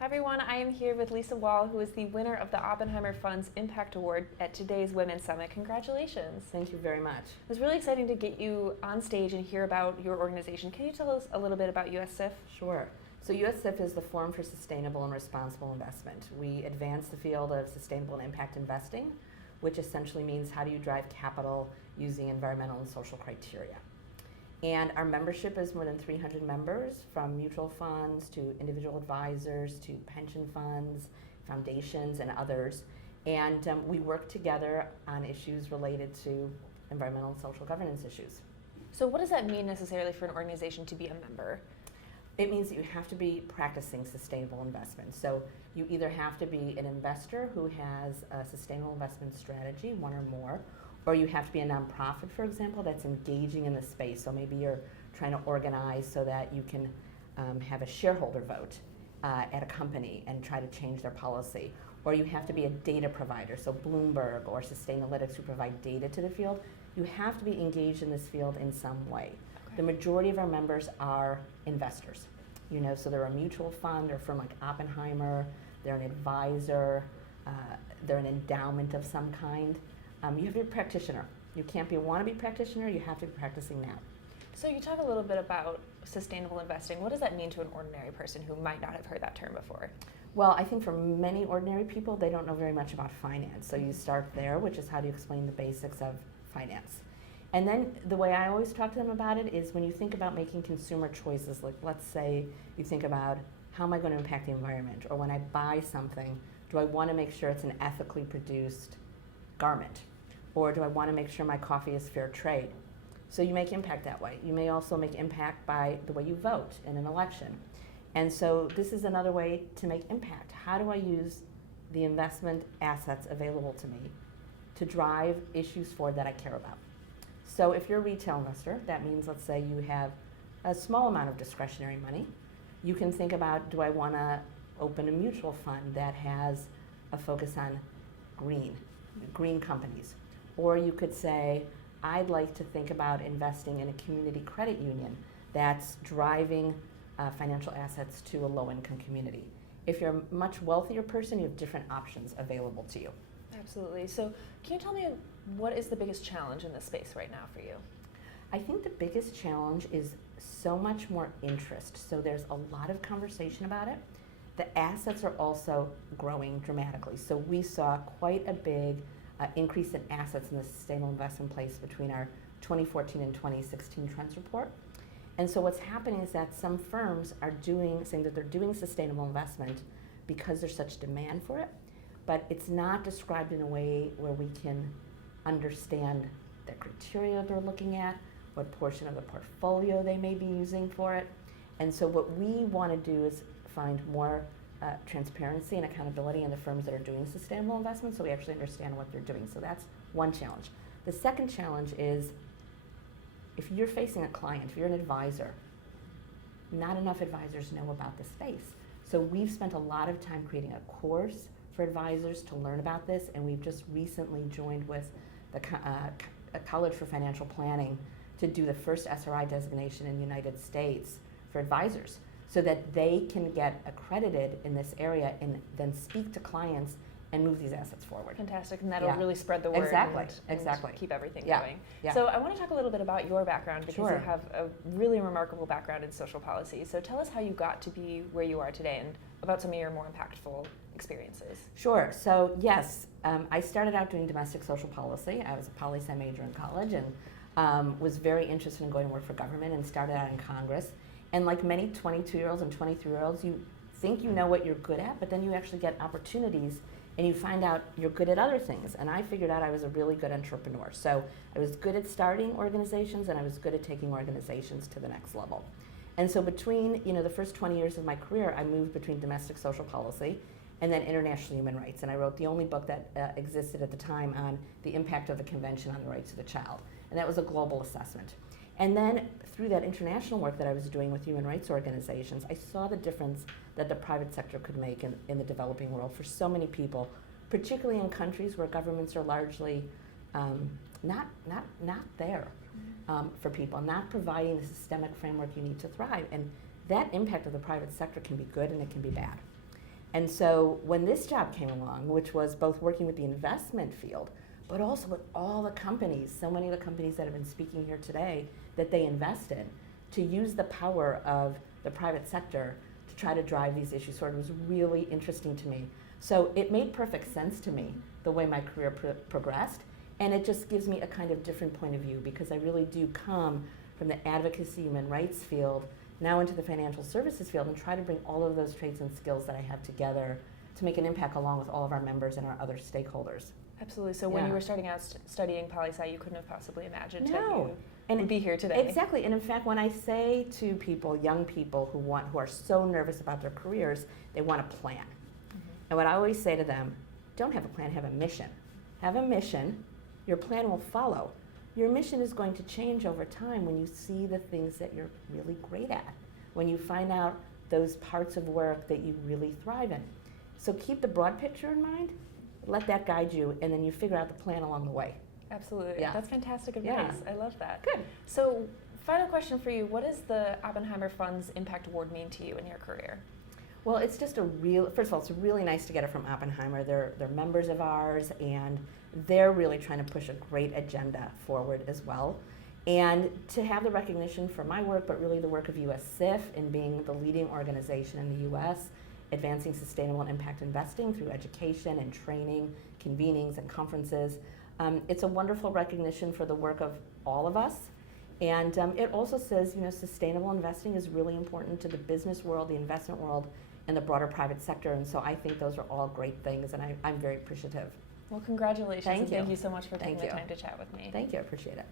Hi everyone, I am here with Lisa Woll, who is the winner of the Oppenheimer Funds Impact Award at today's Women's Summit. Congratulations. Thank you very much. It was really exciting to get you on stage and hear about your organization. Can you tell us a little bit about US SIF? Sure. So US SIF is the Forum for Sustainable and Responsible Investment. We advance the field of sustainable and impact investing, which essentially means how do you drive capital using environmental and social criteria. And our membership is more than 300 members, from mutual funds to individual advisors to pension funds, foundations, and others. And we work together on issues related to environmental and social governance issues. So what does that mean necessarily for an organization to be a member? It means that you have to be practicing sustainable investment. So you either have to be an investor who has a sustainable investment strategy, one or more, or you have to be a nonprofit, for example, that's engaging in the space. So maybe you're trying to organize so that you can have a shareholder vote at a company and try to change their policy. Or you have to be a data provider, so Bloomberg or Sustainalytics, who provide data to the field. You have to be engaged in this field in some way. Okay. The majority of our members are investors. So they're a mutual fund or firm like Oppenheimer, they're an advisor, they're an endowment of some kind. You have to be a practitioner. You can't be a wannabe practitioner, you have to be practicing now. So you talk a little bit about sustainable investing. What does that mean to an ordinary person who might not have heard that term before? Well, I think for many ordinary people, they don't know very much about finance. So you start there, which is how do you explain the basics of finance. And then the way I always talk to them about it is when you think about making consumer choices, like let's say you think about how am I going to impact the environment, or when I buy something, do I want to make sure it's an ethically produced garment? Or do I want to make sure my coffee is fair trade? So you make impact that way. You may also make impact by the way you vote in an election. And so this is another way to make impact. How do I use the investment assets available to me to drive issues forward that I care about? So if you're a retail investor, that means, let's say you have a small amount of discretionary money. You can think about, do I want to open a mutual fund that has a focus on green companies? Or you could say, I'd like to think about investing in a community credit union that's driving financial assets to a low-income community. If you're a much wealthier person, you have different options available to you. Absolutely. So can you tell me what is the biggest challenge in this space right now for you? I think the biggest challenge is so much more interest. So there's a lot of conversation about it. The assets are also growing dramatically. So we saw quite a big increase in assets in the sustainable investment place between our 2014 and 2016 trends report. And so what's happening is that some firms are saying that they're doing sustainable investment because there's such demand for it, but it's not described in a way where we can understand the criteria they're looking at, what portion of the portfolio they may be using for it. And so what we want to do is find more transparency and accountability in the firms that are doing sustainable investments, so we actually understand what they're doing. So that's one challenge. The second challenge is if you're facing a client, if you're an advisor, not enough advisors know about the space. So we've spent a lot of time creating a course for advisors to learn about this, and we've just recently joined with the College for Financial Planning to do the first SRI designation in the United States for advisors, so that they can get accredited in this area and then speak to clients and move these assets forward. Fantastic, and that'll really spread the word exactly. Keep everything going. Yeah. So I want to talk a little bit about your background, because you have a really remarkable background in social policy. So tell us how you got to be where you are today and about some of your more impactful experiences. Sure. So yes, I started out doing domestic social policy. I was a poli-sci major in college and was very interested in going to work for government and started out in Congress. And like many 22-year-olds and 23-year-olds, you think you know what you're good at, but then you actually get opportunities and you find out you're good at other things. And I figured out I was a really good entrepreneur. So I was good at starting organizations, and I was good at taking organizations to the next level. And so between the first 20 years of my career, I moved between domestic social policy and then international human rights. And I wrote the only book that existed at the time on the impact of the Convention on the Rights of the Child. And that was a global assessment. And then through that international work that I was doing with human rights organizations, I saw the difference that the private sector could make in the developing world for so many people, particularly in countries where governments are largely not there for people, not providing the systemic framework you need to thrive. And that impact of the private sector can be good and it can be bad. And so when this job came along, which was both working with the investment field, but also with all the companies, so many of the companies that have been speaking here today that they invest in, to use the power of the private sector to try to drive these issues forward was really interesting to me. So it made perfect sense to me, the way my career progressed, and it just gives me a kind of different point of view because I really do come from the advocacy, human rights field, now into the financial services field and try to bring all of those traits and skills that I have together to make an impact along with all of our members and our other stakeholders. Absolutely. So when you were starting out studying poli-sci, you couldn't have possibly imagined that you and would be here today. Exactly. And in fact, when I say to people, young people who are so nervous about their careers, they want a plan. And what I always say to them, don't have a plan, have a mission. Have a mission, your plan will follow. Your mission is going to change over time when you see the things that you're really great at, when you find out those parts of work that you really thrive in. So keep the broad picture in mind, let that guide you, and then you figure out the plan along the way. Absolutely. Yeah. That's fantastic advice. I love that. Good. So final question for you, what does the Oppenheimer Funds Impact Award mean to you in your career? Well, it's just first of all, it's really nice to get it from Oppenheimer. They're members of ours, and they're really trying to push a great agenda forward as well. And to have the recognition for my work, but really the work of US SIF in being the leading organization in the US, advancing sustainable and impact investing through education and training, convenings and conferences. It's a wonderful recognition for the work of all of us. And it also says, sustainable investing is really important to the business world, the investment world, and the broader private sector. And so I think those are all great things, and I'm very appreciative. Well, congratulations. Thank you. Thank you so much for taking the time to chat with me. Thank you. I appreciate it.